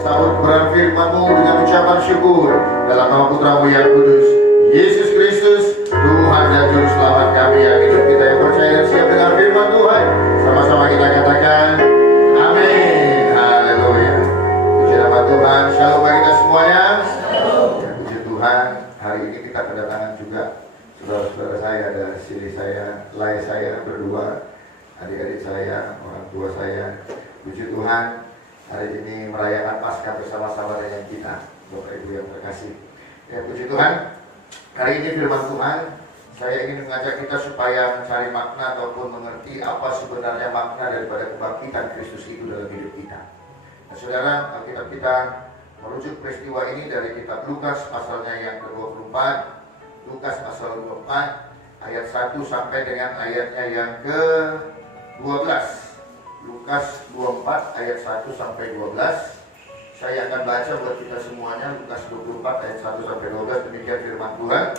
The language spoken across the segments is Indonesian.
Sambut kebenaran firman-Mu dengan ucapan syukur dalam nama Putra-Mu yang kudus, Yesus Kristus, Tuhan dan Juru Selamat kami yang hidup. Kita yang percaya dan siap dengan firman Tuhan, sama-sama kita katakan amin. Haleluya. Puji nama Tuhan. Shalom bagi kita semuanya. Ya, puji Tuhan. Hari ini kita kedatangan juga saudara-saudara saya, ada sini saya, lay saya berdua, adik-adik saya, orang tua saya. Puji Tuhan, hari ini merayakan Paskah bersama-sama dengan kita, Bapak Ibu yang terkasih. Ya, puji Tuhan. Hari ini firman Tuhan, saya ingin mengajak kita supaya mencari makna ataupun mengerti apa sebenarnya makna daripada kebangkitan Kristus itu dalam hidup kita. Nah, saudara, Alkitab kita merujuk peristiwa ini dari kitab Lukas pasalnya yang ke-24, Lukas pasal 24 ayat 1 sampai dengan ayatnya yang ke-12. Lukas 24 ayat 1 sampai 12. Saya akan baca buat kita semuanya. Lukas 24 ayat 1 sampai 12. Demikian firman Tuhan.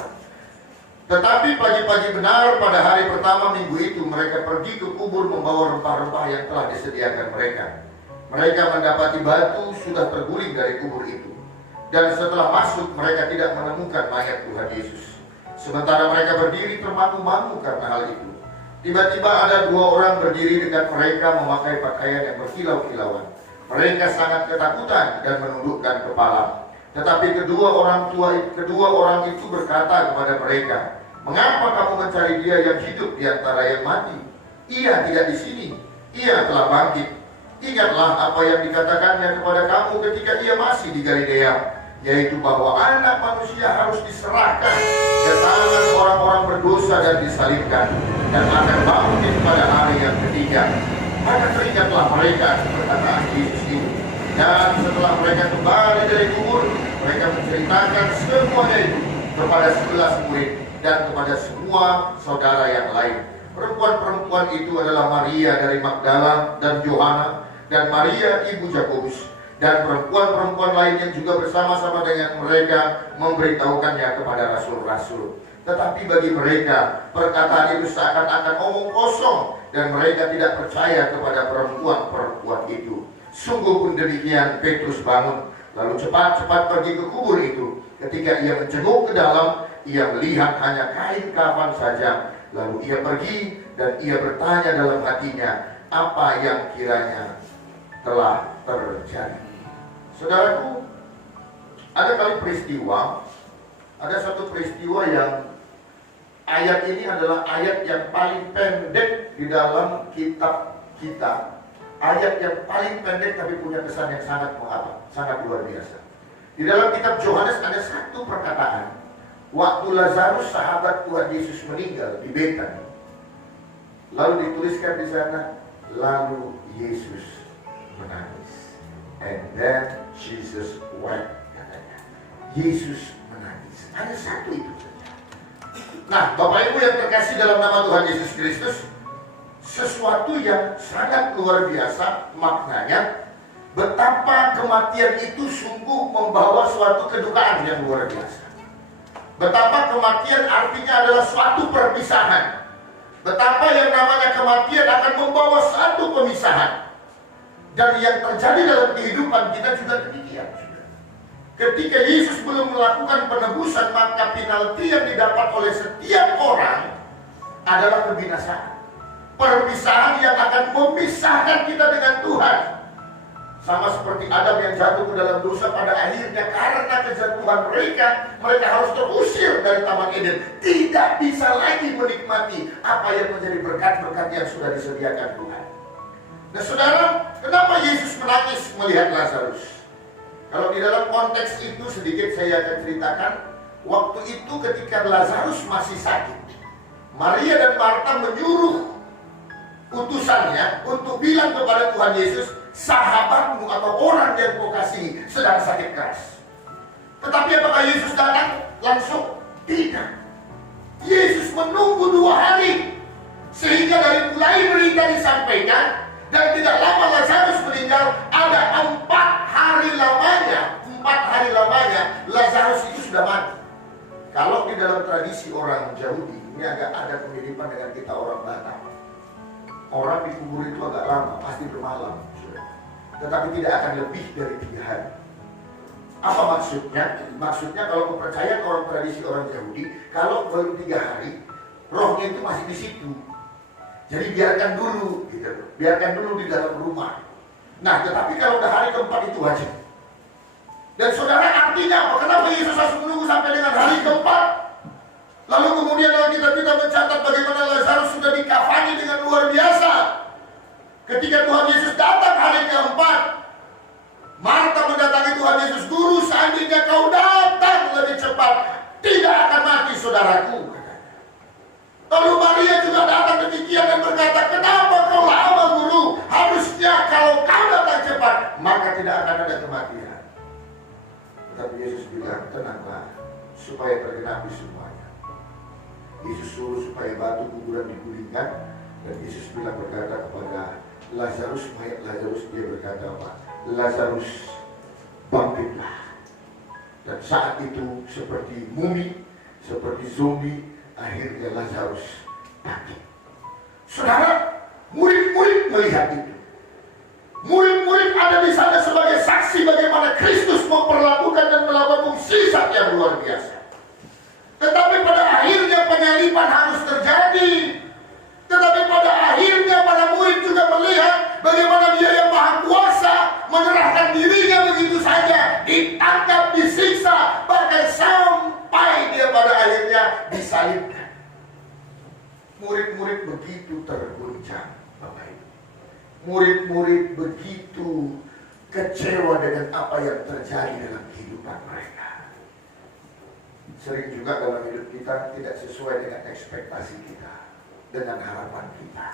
Tetapi pagi-pagi benar pada hari pertama minggu itu, mereka pergi ke kubur membawa rempah-rempah yang telah disediakan mereka. Mereka mendapati batu sudah terguling dari kubur itu, dan setelah masuk mereka tidak menemukan mayat Tuhan Yesus. Sementara mereka berdiri termangu-mangu karena hal itu, tiba-tiba ada dua orang berdiri dekat mereka memakai pakaian yang berkilau-kilauan. Mereka sangat ketakutan dan menundukkan kepala. Tetapi kedua orang itu berkata kepada mereka, "Mengapa kamu mencari dia yang hidup di antara yang mati? Ia tidak di sini, ia telah bangkit. Ingatlah apa yang dikatakannya kepada kamu ketika ia masih di Galilea, yaitu bahwa anak manusia harus diserahkan ke tangan orang-orang berdosa dan disalibkan, dan akan bangkit pada hari yang ketiga." Maka teringatlah mereka perkataan Yesus ini. Dan setelah mereka kembali dari kubur, mereka menceritakan semuanya itu kepada 11 murid dan kepada semua saudara yang lain. Perempuan-perempuan itu adalah Maria dari Magdala dan Yohana, dan Maria ibu Yakobus, dan perempuan-perempuan lain yang juga bersama-sama dengan mereka memberitahukannya kepada rasul-rasul. Tetapi bagi mereka perkataan itu seakan-akan omong kosong, dan mereka tidak percaya kepada perempuan-perempuan itu. Sungguh pun demikian, Petrus bangun lalu cepat-cepat pergi ke kubur itu. Ketika ia mencenguk ke dalam, ia melihat hanya kain kafan saja. Lalu ia pergi dan ia bertanya dalam hatinya apa yang kiranya telah terjadi. Saudaraku, ada satu peristiwa yang ayat ini adalah ayat yang paling pendek di dalam kitab kita. Ayat yang paling pendek tapi punya kesan yang sangat luar biasa. Di dalam kitab Yohanes ada satu perkataan. Waktu Lazarus sahabat Tuhan Yesus meninggal di Betani, lalu dituliskan di sana, lalu Yesus menangis. And then Jesus wept, katanya. Yesus menangis. Hanya satu itu saja. Nah, Bapak Ibu yang terkasih dalam nama Tuhan Yesus Kristus, sesuatu yang sangat luar biasa maknanya. Betapa kematian itu sungguh membawa suatu kedukaan yang luar biasa. Betapa kematian artinya adalah suatu perpisahan. Betapa yang namanya kematian akan membawa satu pemisahan. Dan yang terjadi dalam kehidupan kita juga demikian. Ketika Yesus belum melakukan penebusan, maka penalti yang didapat oleh setiap orang adalah kebinasaan. Perpisahan yang akan memisahkan kita dengan Tuhan. Sama seperti Adam yang jatuh ke dalam dosa, pada akhirnya karena kejatuhan mereka harus terusir dari Taman Eden. Tidak bisa lagi menikmati apa yang menjadi berkat-berkat yang sudah disediakan Tuhan. Nah saudara, kenapa Yesus menangis melihat Lazarus? Kalau di dalam konteks itu sedikit saya akan ceritakan. Waktu itu ketika Lazarus masih sakit, Maria dan Marta menyuruh utusannya untuk bilang kepada Tuhan Yesus, sahabatmu atau orang yang kau kasihi sedang sakit keras. Tetapi apakah Yesus datang langsung? Tidak. Yesus menunggu 2 hari, sehingga dari mulai berita disampaikan dan tidak lama Lazarus meninggal, ada 4 hari lamanya Lazarus itu sudah mati. Kalau di dalam tradisi orang Yahudi, ini agak ada kemiripan dengan kita orang Batak. Orang dikubur itu agak lama, pasti bermalam. tetapi tidak akan lebih dari 3 hari. Apa maksudnya? Maksudnya kalau kepercayaan orang tradisi orang Yahudi, kalau baru 3 hari, rohnya itu masih di situ. Jadi biarkan dulu, gitu. Biarkan dulu di dalam rumah. Nah, tetapi kalau udah hari keempat itu wajib. Dan saudara, artinya apa? Kenapa Yesus harus menunggu sampai dengan hari keempat? Lalu kemudian kita mencatat bagaimana Lazarus sudah dikafani dengan luar biasa. Ketika Tuhan Yesus datang hari keempat, Marta mendatangi Tuhan Yesus, "Guru, seandainya kau datang lebih cepat, tidak akan mati saudaraku." Lalu Maria juga datang demikian dan berkata, "Kenapa kau lama, Guru? Harusnya kalau kau datang cepat, maka tidak akan ada kematian." Tetapi Yesus bilang, "Tenanglah, supaya tergenapi semuanya." Yesus suruh supaya batu kuburan digulingkan, dan Yesus berkata kepada Lazarus, mayat Lazarus, dia berkata apa? "Lazarus, bangkitlah." Dan saat itu seperti mumi, seperti zombie, akhirnya Lazarus bangkit. Saudara, murid-murid melihat itu. Murid-murid ada di sana sebagai saksi bagaimana Kristus memperlakukan dan melakukan mukjizat yang luar biasa. Tetapi pada akhirnya penyaliban harus terjadi. Tetapi pada akhirnya para murid juga melihat bagaimana Dia yang Maha Kuasa menyerahkan dirinya begitu saja, ditangkap, disiksa, bahkan sampai Dia pada akhirnya disalibkan. Murid-murid begitu terguncang, Bapak Ibu. Murid-murid begitu kecewa dengan apa yang terjadi dalam kehidupan mereka. Sering juga dalam hidup kita tidak sesuai dengan ekspektasi kita, dengan harapan kita.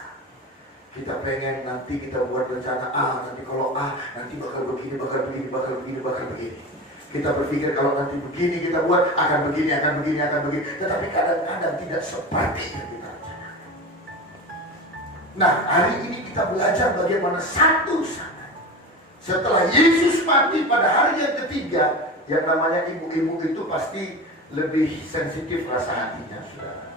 Kita pengen nanti kita buat rencana A, nanti kalau A, nanti bakal begini, bakal begini, bakal begini, bakal begini. Kita berpikir kalau nanti begini kita buat, akan begini, akan begini, akan begini. Tetapi kadang-kadang tidak seperti yang kita rencanakan. Nah, hari ini kita belajar bagaimana satu-satu. Setelah Yesus mati pada hari yang ketiga, yang namanya ibu-ibu itu pasti lebih sensitif rasa hatinya, saudara.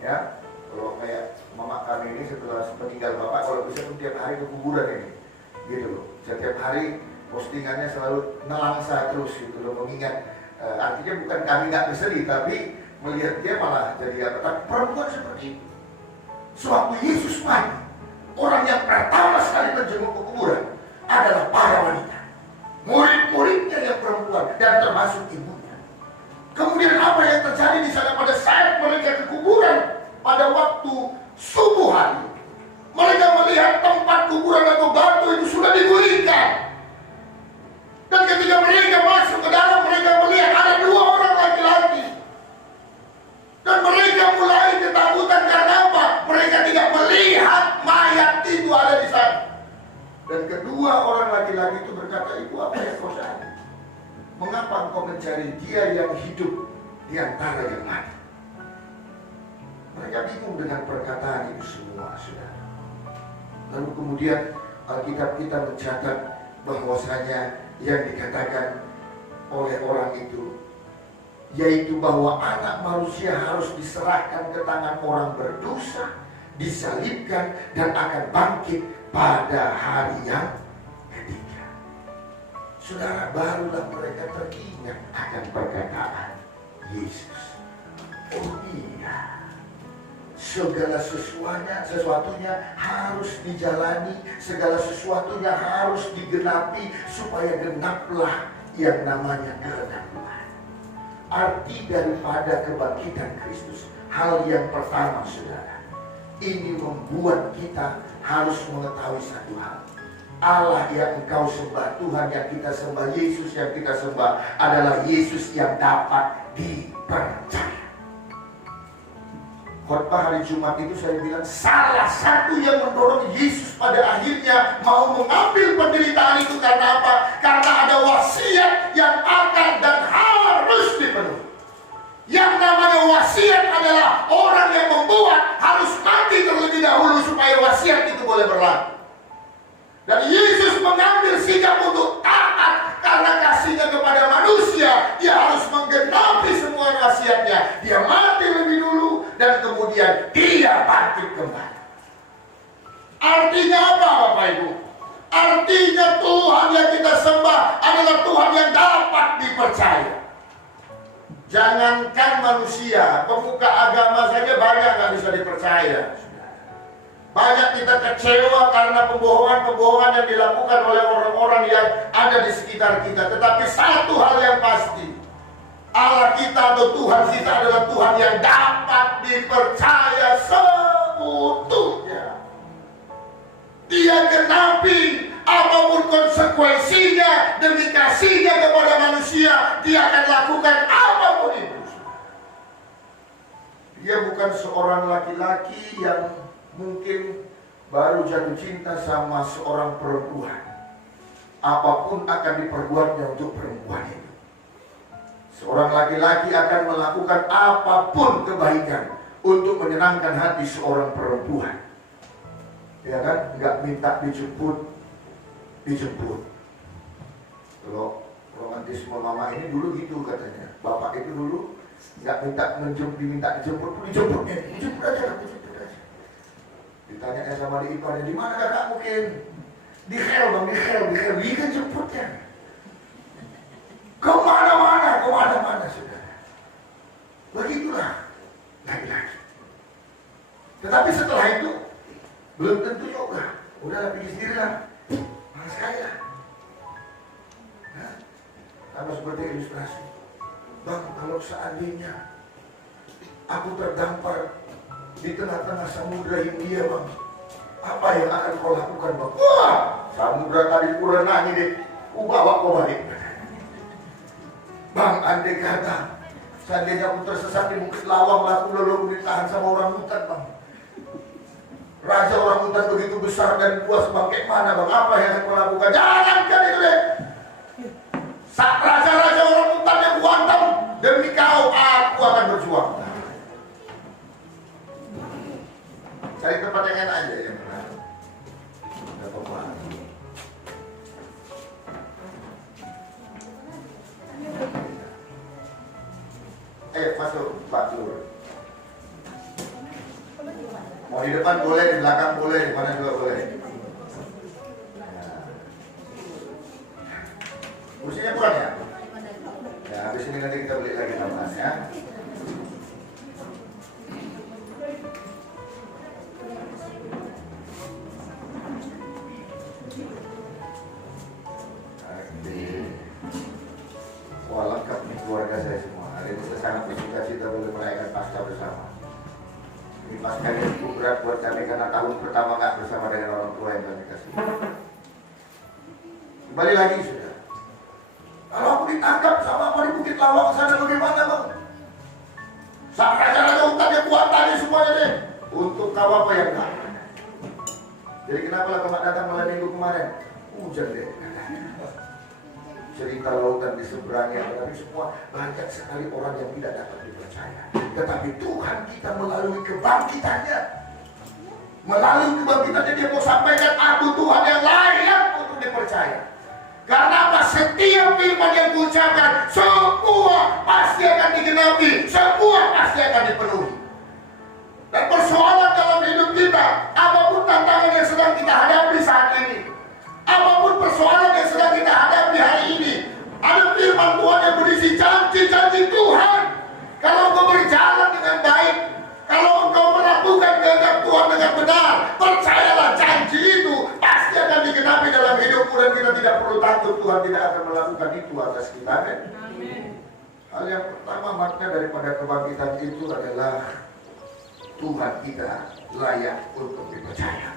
Ya, kalau kayak mama kami ini setelah meninggal bapak, kalau bisa pun tiap hari ke kuburan ini, gitu loh. Setiap hari postingannya selalu nelangsa terus, gitu loh, mengingat. Artinya bukan kami nggak bersedih, tapi melihat dia malah jadi apa? Tapi perempuan seperti itu. Sewaktu Yesus mati, orang yang pertama sekali menjenguk ke kuburan adalah para wanita, murid-muridnya yang perempuan dan termasuk ibunya. Kemudian apa yang terjadi di sana pada saat mereka ke kuburan pada waktu subuh hari? Mereka melihat tempat kuburan atau batu itu sudah digulingkan. Dan ketika mereka masuk ke dalam, mereka melihat ada 2 orang laki-laki. Dan mereka mulai ketakutan karena apa? Mereka tidak melihat mayat itu ada di sana. Dan kedua orang laki-laki itu berkata, "Ibu, apa yang kau cari? Mengapa engkau mencari dia yang hidup di antara yang mati?" Mereka bingung dengan perkataan itu semua, saudara. Lalu kemudian Alkitab kita mencatat bahwasanya yang dikatakan oleh orang itu, yaitu bahwa anak manusia harus diserahkan ke tangan orang berdosa, disalibkan, dan akan bangkit pada hari yang ketiga. Saudara, barulah mereka teringat akan perkataan Yesus. Oh iya, segala sesuatunya harus dijalani, segala sesuatunya harus digenapi, supaya genaplah yang namanya kehendak Tuhan. Arti daripada kebangkitan Kristus, hal yang pertama, saudara, ini membuat kita harus mengetahui satu hal. Allah yang engkau sembah, Tuhan yang kita sembah, Yesus yang kita sembah adalah Yesus yang dapat dipercaya. Khotbah hari Jumat itu saya bilang salah satu yang mendorong Yesus pada akhirnya mau mengambil penderitaan itu karena apa? Karena ada wasiat yang akan dan harus dipenuhi. Yang namanya wasiat adalah orang yang membuat harus mati terlebih dahulu supaya wasiat itu boleh berlaku. Dan Yesus mengambil sikap untuk taat karena kasihnya kepada manusia. Dia harus menggenapi semua wasiatnya. Dia mati lebih dulu dan kemudian dia bangkit kembali. Artinya apa, Bapak Ibu? Artinya Tuhan yang kita sembah adalah Tuhan yang dapat dipercaya. Jangankan manusia, pemuka agama saja banyak nggak bisa dipercaya. Banyak kita kecewa karena pembohongan-pembohongan yang dilakukan oleh orang-orang yang ada di sekitar kita. Tetapi satu hal yang pasti, Allah kita atau Tuhan kita adalah Tuhan yang dapat dipercaya seutuhnya. Dia genapi apapun konsekuensinya demi kasihnya kepada manusia, dia akan lakukan apapun itu. Dia bukan seorang laki-laki yang mungkin baru jatuh cinta sama seorang perempuan. Apapun akan diperbuatnya untuk perempuan itu. Seorang laki-laki akan melakukan apapun kebaikan untuk menyenangkan hati seorang perempuan. Ya kan, nggak minta dijemput. Kalau romantisme mama ini dulu gitu katanya. Bapak itu dulu nggak diminta dijemput aja. Ditanya sama di iparnya, di mana kakak mungkin? Di hell bang, di hell, kan jemputnya. Kemana-mana saudara. Begitulah laki-laki. Tetapi setelah itu belum tentu juga. Udahlah pergi sendirilah. Malas kaya. Nah, sama seperti ilustrasi. Bang, kalau seandainya aku terdampar di tengah-tengah samudra Hindia bang, apa yang akan kau lakukan bang? Wah, samudra tadi kurenangi deh. Ku bawa kau balik. Bang, andai kata seandainya aku tersesat di Bukit Lawang, lalu aku ditahan sama orang hutan bang. Raja orang hutan begitu besar dan puas bang, kayak mana bang? Apa yang akan melakukan? Jangankan itu deh. Raja-raja orang hutan yang kuantam, demi kau aku akan berjuang. Cari tempat yang enak aja yang benar. Gak apa-apa. Masuk Pak Tur. Mau di depan boleh, di belakang boleh, di mana juga boleh. Kursinya kurang ya? Ya, habis ini nanti kita beli lagi tambahan ya. Wah, lengkap nih keluarga saya semua. Hari ini saya sangat bersuka cita boleh merayakan Paskah bersama. Ini Paskah ini cukup berat buat kami karena tahun pertama nggak bersama dengan orang tua yang kami kasih. Kembali lagi sudah. Kalau aku ditangkap sama apa di Bukit Lawang sana bagaimana bang? Sampai raja hutan yang buat tadi semuanya deh. Untuk kau apa yang enggak? Jadi kenapa lah kau datang malam minggu kemarin? Hujan deh. Cerita lautan di seberangnya, tapi semua banyak sekali orang yang tidak dapat dipercaya. Tetapi Tuhan kita melalui kebangkitannya, dia mau sampaikan aku Tuhan yang layak untuk dipercaya. Karena apa? Setiap firman yang diucapkan, semua pasti akan digenapi, semua pasti akan dipenuhi. Dan persoalan dalam hidup kita, apapun tantangan yang sedang kita hadapi saat ini, apapun persoalan yang sedang kita hadapi hari ini, ada firman Tuhan yang berisi janji-janji Tuhan. Kalau engkau berjalan dengan baik, kalau engkau melakukan kehendak Tuhan dengan benar, percayalah janji itu pasti akan digenapi dalam hidupmu dan kita tidak perlu takut Tuhan tidak akan melakukan itu atas kita. Amin. Hal yang pertama makna daripada kebangkitan itu adalah Tuhan kita layak untuk dipercaya.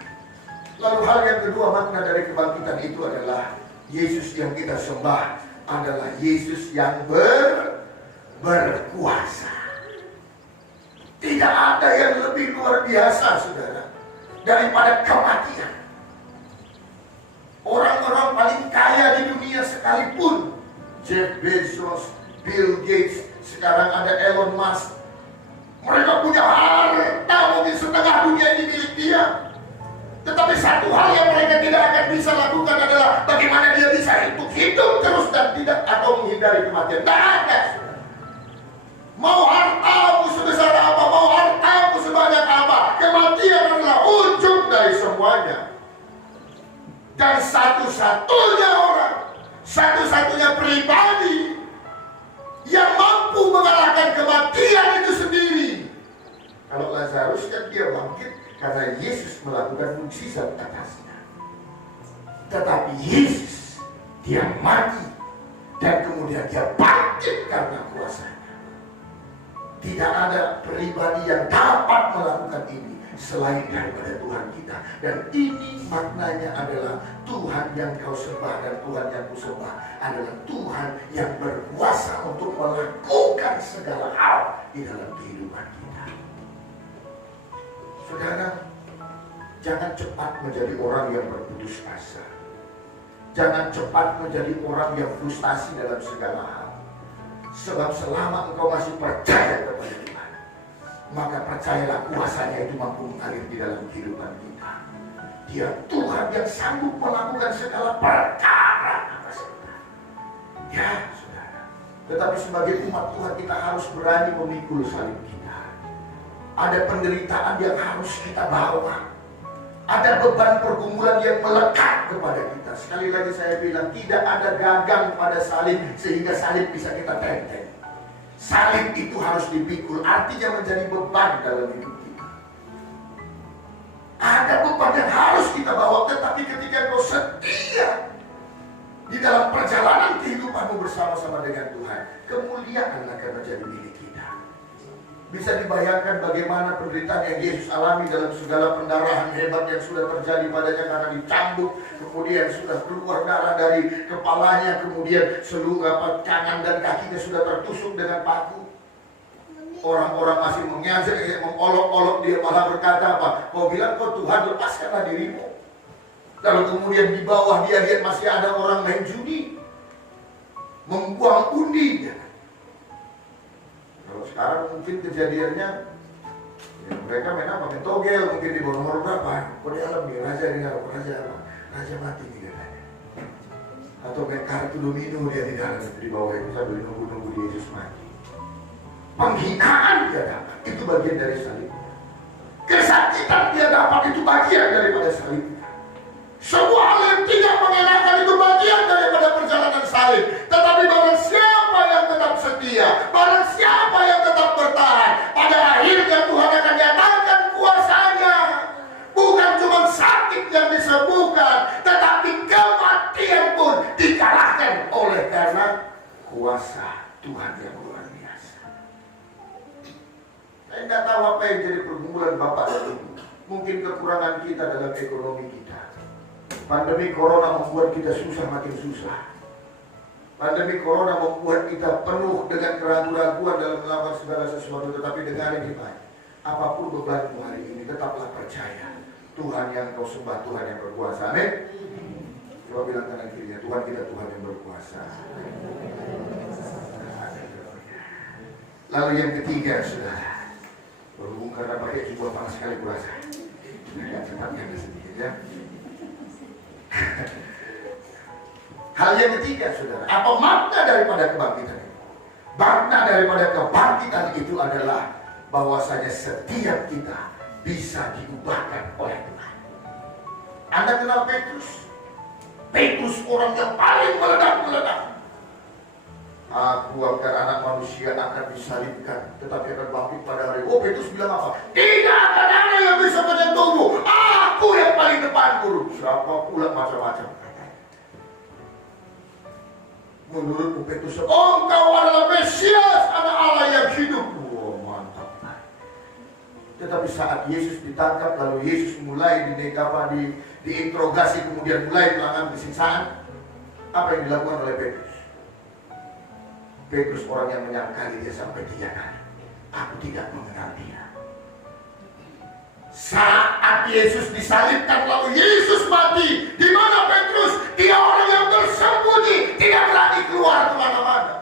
Lalu hal yang kedua makna dari kebangkitan itu adalah Yesus yang kita sembah adalah Yesus yang berkuasa. Tidak ada yang lebih luar biasa saudara daripada kematian. Orang-orang paling kaya di dunia sekalipun, Jeff Bezos, Bill Gates, sekarang ada Elon Musk, mereka punya harta mungkin setengah dunia ini milik dia. Tetapi satu hal yang mereka tidak akan bisa lakukan adalah bagaimana dia bisa hidup terus dan tidak atau menghindari kematian. Tidak ada. Mau hartamu sebesar apa, mau hartamu sebanyak apa, kematian adalah ujung dari semuanya. Dan satu-satunya orang, satu-satunya pribadi yang mampu mengalahkan kematian itu sendiri. Kalau Lazarus kan dia bangkit karena Yesus melakukan mukjizat atasnya. Tetapi Yesus, dia mati dan kemudian dia bangkit karena kuasanya. Tidak ada pribadi yang dapat melakukan ini selain daripada Tuhan kita. Dan ini maknanya adalah Tuhan yang kau sembah dan Tuhan yang ku sembah adalah Tuhan yang berkuasa untuk melakukan segala hal di dalam kehidupan kita. Saudara, jangan cepat menjadi orang yang berputus asa. Jangan cepat menjadi orang yang frustasi dalam segala hal. Sebab selama engkau masih percaya kepada Tuhan, maka percayalah kuasanya itu mampu mengalir di dalam kehidupan kita. Dia Tuhan yang sanggup melakukan segala perkara atas kita. Ya, saudara. Tetapi sebagai umat Tuhan kita harus berani memikul salib kita. Ada penderitaan yang harus kita bawa. Ada beban pergumulan yang melekat kepada kita. Sekali lagi saya bilang, tidak ada gagang pada salib sehingga salib bisa kita tenteng. Salib itu harus dipikul, artinya menjadi beban dalam hidup kita. Ada beban yang harus kita bawa, tetapi ketika kau setia di dalam perjalanan kehidupanmu bersama-sama dengan Tuhan, kemuliaan akan menjadi milik kita. Bisa dibayangkan bagaimana penderitaan yang Yesus alami dalam segala pendarahan hebat yang sudah terjadi padanya karena dicambuk, kemudian sudah keluar darah dari kepalanya, kemudian seluruh tangan dan kakinya sudah tertusuk dengan paku. Orang-orang masih mengolok-olok dia, malah berkata apa? Kau bilang kau Tuhan, lepaskanlah dirimu. Lalu kemudian di bawah dia lihat masih ada orang main judi, membuang undi. Kalau sekarang mungkin kejadiannya ya mereka main apa? Main togel mungkin di bawah nomor berapa? Kok di alam nih, raja mati nih katanya. Atau main kartu domino dia di dalam di bawah itu sambil nunggu Yesus mati. Penghinaan dia dapat, itu bagian dari salib. Kesakitan dia dapat, itu bagian daripada salib. Semua hal yang tidak mengenakan itu bagian daripada perjalanan salib. Tetapi barang siapa yang tetap setia, barang siapa yang tetap bertahan, pada akhirnya Tuhan akan nyatakan kuasanya. Bukan cuma sakit yang disembuhkan, tetapi kematian pun dikalahkan oleh karena kuasa Tuhan yang luar biasa. Saya tidak tahu apa yang jadi pergumulan Bapak dan Ibu. Mungkin kekurangan kita dalam ekonomi kita. Pandemi Corona membuat kita susah makin susah. Pandemi Corona membuat kita penuh dengan keraguan-keraguan dalam melakukan segala sesuatu. Tetapi dengarin kita, apapun bebanmu hari ini, tetaplah percaya Tuhan yang kau sembah, Tuhan yang berkuasa. Amin. Coba bilang kanan kirinya, Tuhan kita Tuhan yang berkuasa. Lalu yang ketiga, saudara, berhubung karena pakai jubah panas sekali kurasa. Agak cepatnya sedikit ya. Hal yang ketiga, saudara, apa makna daripada kebangkitan itu? Makna daripada kebangkitan itu adalah bahwasanya setiap kita bisa diubahkan oleh Tuhan. Anda kenal Petrus? Petrus orang yang paling meledak-meledak. Aku akan anak manusia akan disalibkan, tetapi akan bangkit pada hari. Oh, Petrus bilang apa? Tidak akan ada yang bisa menyentuhmu. Aku yang paling depan, guru. Siapa pula macam-macam. Menurut Petrus, engkau adalah Mesias, anak Allah yang hidup. Wah, mantap. Tetapi saat Yesus ditangkap, lalu Yesus mulai diinterogasi, kemudian mulai mengalami kesiksaan. Apa yang dilakukan oleh Petrus? Petrus orang yang menyangkali dia sampai 3 kali. Aku tidak mengenal dia. Saat Yesus disalibkan lalu Yesus mati, di mana Petrus? Dia orang yang tersembunyi, tidak berani keluar kemana-mana.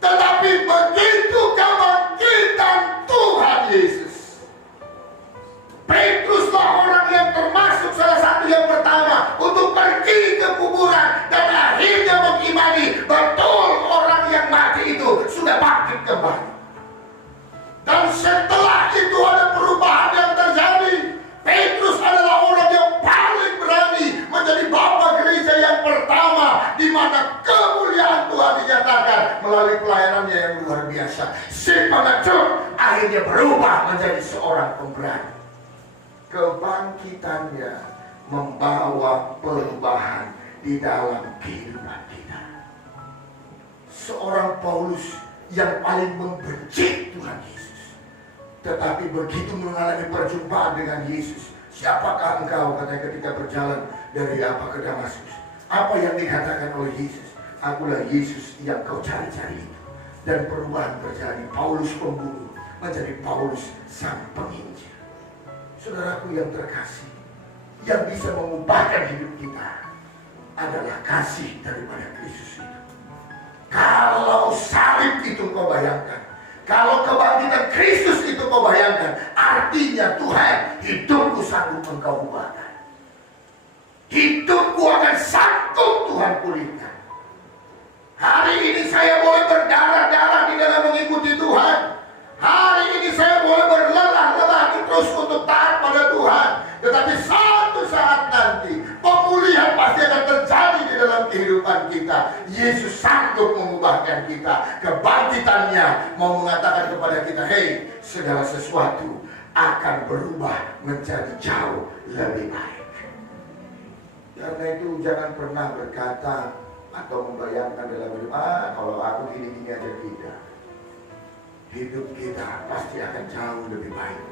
Tetapi begitu kebangkitan Tuhan Yesus, Petruslah orang yang termasuk salah satu yang pertama untuk pergi ke kuburan dan akhirnya mengimani betul orang yang mati itu sudah bangkit kembali. Dan setelah itu ada perubahan yang terjadi. Petrus adalah orang yang paling berani melalui pelayanannya yang luar biasa. Si pengecut akhirnya berubah menjadi seorang pemberani. Kebangkitannya membawa perubahan di dalam kehidupan kita. Seorang Paulus yang paling membenci Tuhan Yesus, tetapi begitu mengalami perjumpaan dengan Yesus, siapakah engkau, katanya ketika berjalan dari ke Damaskus. Apa yang dikatakan oleh Yesus? Akulah Yesus yang kau cari-cari itu. Dan perubahan terjadi. Paulus pembunuh menjadi Paulus sang penginjil. Saudaraku yang terkasih, yang bisa mengubahkan hidup kita adalah kasih daripada Kristus itu. Kalau salib itu kau bayangkan, kalau kebangkitan Kristus itu kau bayangkan, artinya Tuhan, hidupku sanggup engkau ubahkan. Hidupku akan sanggup Tuhan pulihkan. Hari ini saya boleh berdarah-darah di dalam mengikuti Tuhan. Hari ini saya boleh berlelah-lelah terus untuk taat pada Tuhan. Tetapi satu saat nanti pemulihan pasti akan terjadi di dalam kehidupan kita. Yesus sanggup mengubahkan kita. Kebangkitannya mau mengatakan kepada kita, hei, segala sesuatu akan berubah menjadi jauh lebih baik. Karena itu jangan pernah berkata atau membayangkan dalam hidup, kalau aku gini-gini aja, tidak. Hidup kita pasti akan jauh lebih baik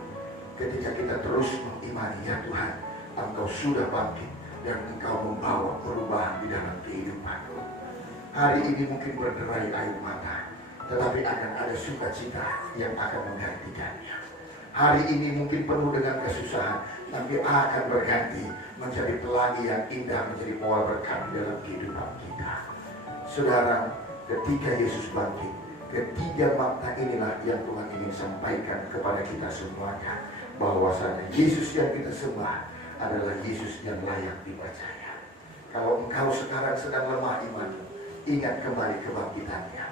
ketika kita terus mengimani, ya Tuhan, Engkau sudah bangkit dan Engkau membawa perubahan di dalam kehidupanku. Hari ini mungkin berderai air mata, tetapi akan ada sukacita yang akan menggantikannya. Hari ini mungkin penuh dengan kesusahan, tapi akan berganti menjadi pelangi yang indah, menjadi pawai berkat di dalam kehidupan kita. Saudara, ketika Yesus bangkit, ketiga makna inilah yang Tuhan ingin sampaikan kepada kita semuanya, bahwasanya Yesus yang kita sembah adalah Yesus yang layak dipercaya. Kalau engkau sekarang sedang lemah iman, ingat kembali kebangkitannya.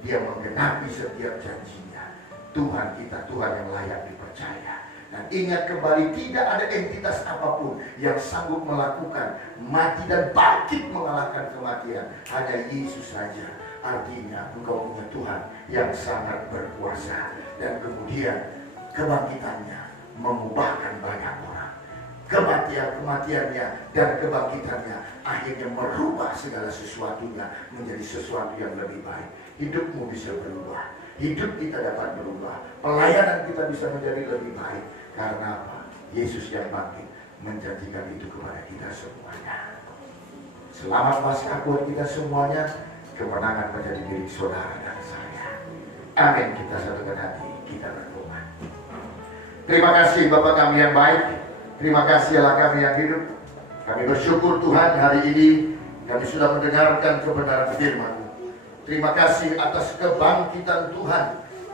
Dia menggenapi setiap janjinya. Tuhan kita, Tuhan yang layak dipercaya. Dan ingat kembali, tidak ada entitas apapun yang sanggup melakukan mati dan bangkit mengalahkan kematian. Hanya Yesus saja. Artinya engkau punya Tuhan yang sangat berkuasa. Dan kemudian kebangkitannya mengubahkan banyak orang. Kematiannya dan kebangkitannya akhirnya merubah segala sesuatunya menjadi sesuatu yang lebih baik. Hidupmu bisa berubah. Hidup kita dapat berubah. Pelayanan kita bisa menjadi lebih baik. Karena apa? Yesus yang bangkit menjanjikan itu kepada kita semuanya. Selamat Paskah buat kita semuanya. Kemenangan menjadi milik saudara dan saya. Amin. Kita satukan hati, kita berdoa. Terima kasih Bapak kami yang baik. Terima kasih Allah kami yang hidup. Kami bersyukur Tuhan, hari ini kami sudah mendengarkan kebenaran firman-Mu. Terima kasih atas kebangkitan Tuhan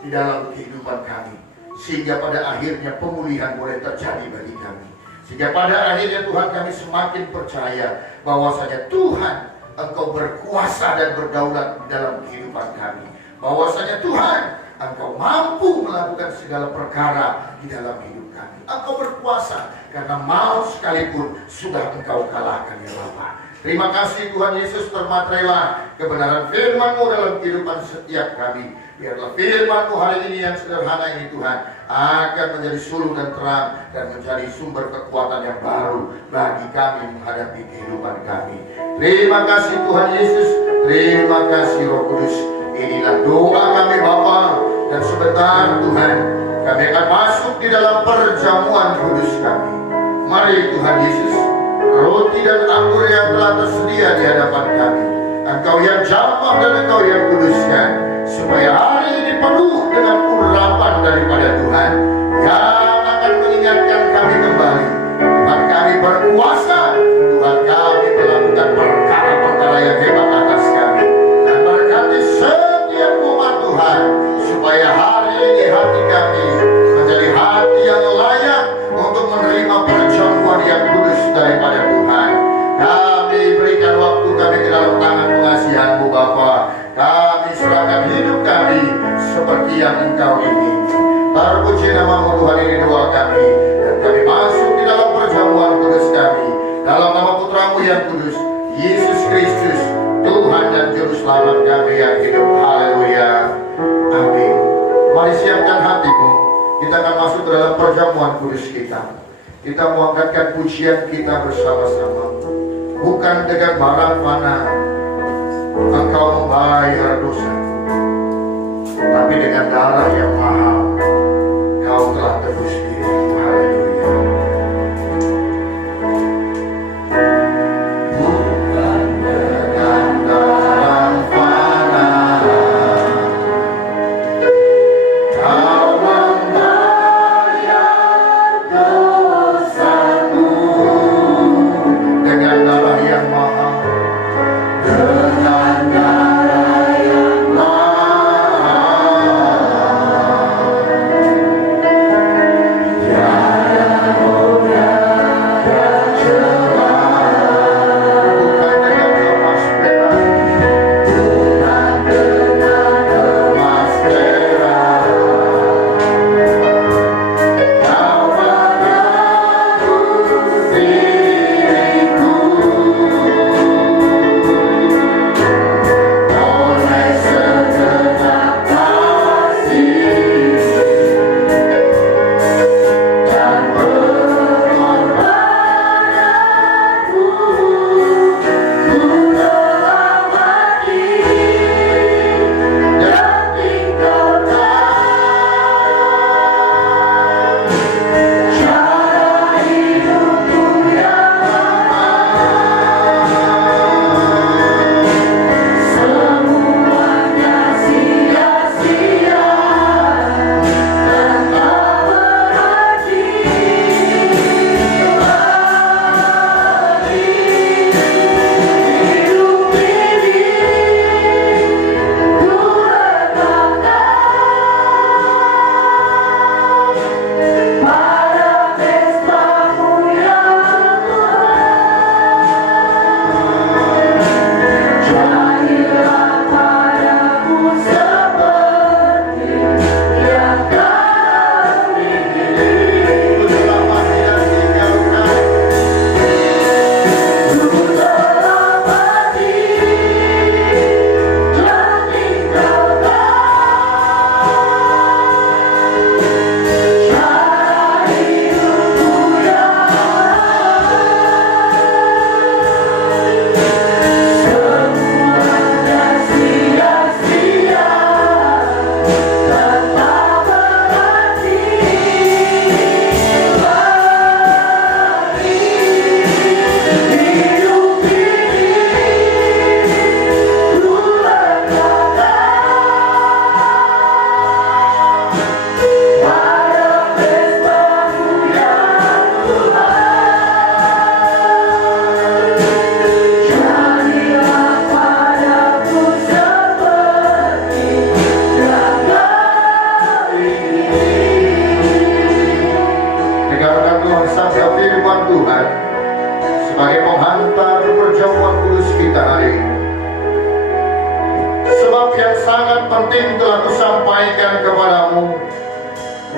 di dalam kehidupan kami. Sehingga pada akhirnya pemulihan boleh terjadi bagi kami. Sehingga pada akhirnya Tuhan kami semakin percaya bahwasanya Tuhan Engkau berkuasa dan berdaulat di dalam kehidupan kami. Bahwasanya Tuhan, Engkau mampu melakukan segala perkara di dalam hidup kami. Engkau berkuasa karena maut sekalipun sudah Engkau kalahkan, ya Bapa. Terima kasih Tuhan Yesus, termaterailah kebenaran firman-Mu dalam kehidupan setiap kami. Biarlah firman-Mu hari ini yang sederhana ini Tuhan akan menjadi sulung dan terang dan menjadi sumber kekuatan yang baru bagi kami menghadapi kehidupan kami. Terima kasih Tuhan Yesus, terima kasih Roh Kudus. Inilah doa kami Bapa, dan sebentar Tuhan kami akan masuk di dalam perjamuan kudus kami. Mari Tuhan Yesus, roti dan anggur yang telah tersedia di hadapan kami, Engkau yang jamah dan Engkau yang kuduskan, supaya hari ini penuh dengan urapan daripada Tuhan yang akan mengingatkan kami kembali. Tuhan kami berkuasa, Tuhan kami melakukan perkara-perkara yang hebat atas kami, dan berkati setiap umat Tuhan, supaya hari ini hati kami menjadi hati yang layak untuk menerima perjamuan yang kudus daripada Tuhan. Kami berikan waktu kami ke dalam tangan pengasihan-Mu Bapa. Kami serahkan hidup kami seperti yang Engkau ingin. Terpuji nama-Mu Tuhan, ini doa kami. Dan kami masuk di dalam perjamuan kudus kami, dalam nama Putra-Mu yang kudus, Yesus Kristus, Tuhan dan Juru Selamat kami yang hidup. Haleluya. Mari siapkan hatimu. Kita akan masuk ke dalam perjamuan kudus kita. Kita mau angkatkan pujian kita bersama-sama. Bukan dengan barang fana Engkau membayar dosa, tapi dengan darah yang mahal Kau telah tebus diriku. Haleluya. Bukan dengan darah fana Kau membayar dosaku, dengan darah yang mahal, dengan darah yang mahal. Tiada tiada celah, bukan dengan emas perak, bukan dengan emas perak. Kau menebus diriku oleh segenap kasih dan pengorbananmu. Ku telah mati dan tinggalkan cara hidupku yang lama. Semuanya sia-sia dan tak berarti lagi. Hidup ini ku letakkan pada pesta-Mu yang jadilah padaku seperti yang Kau ingini. Ku telah mati dan tinggalkan, ku telah mati dan tinggalkan cara hidupku yang semuanya sia-sia dan tak berarti lagi. Hidup ini ku letakkan pada pesta-Mu yang Tuhan. Jadilah padaku seperti yang Kau ingini. Dengarkan Tuhan sabda firman Tuhan sebagai penghantar perjamuan kudus kita hari ini. Sebab yang sangat penting telah kusampaikan kepadamu,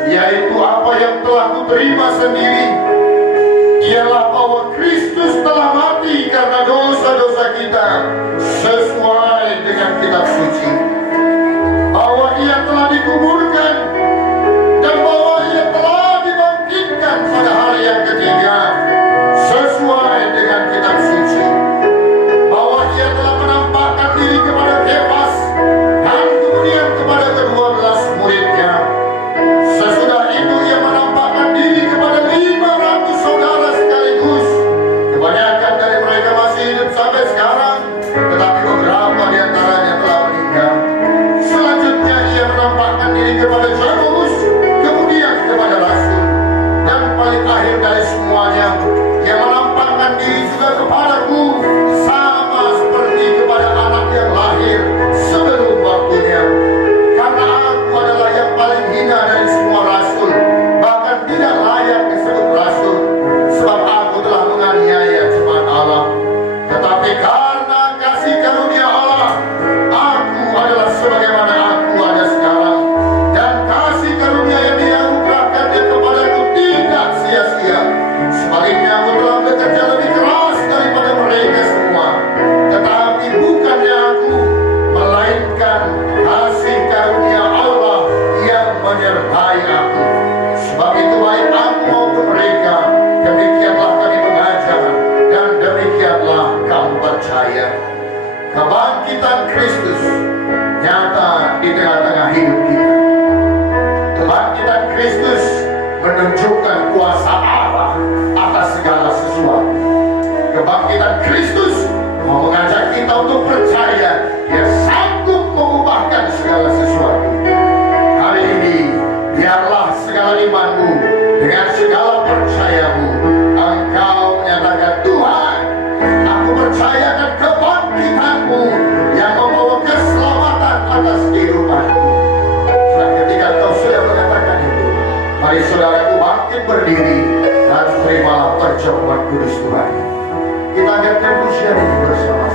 yaitu apa yang telah kuterima sendiri, ialah bahwa Kristus telah mati karena dosa-dosa kita sesuai dengan kitab suci, bahwa Ia telah dikuburkan dan bahwa Ia telah dibangkitkan pada hari yang ketiga sesuai dengan kitab suci, bahwa Ia telah menampakkan diri kepada Kefas dan kemudian kepada ke-12 muridnya. Sesudah itu Ia menampakkan diri kepada 500 saudara sekaligus. Kebanyakan dari mereka masih hidup sampai sekarang, tetapi beberapa di antaranya telah kebangkitan Kristus nyata di tengah-tengah hidup kita. Kebangkitan Kristus menunjukkan kuasa Allah atas segala sesuatu. Kebangkitan Kristus mau mengajak kita untuk percaya Dia sanggup mengubahkan segala sesuatu. Hari ini biarlah segala imanmu dengan segala percayamu engkau menyatakan, Tuhan, aku percaya akan kebangkitanmu yang membawa keselamatan atas kehidupanku. Dan ketika kau sudah mengatakan itu, mari saudaraku bangkit berdiri dan terimalah perjamuan kudus Tuhan. Kita angkat pujian ini bersama.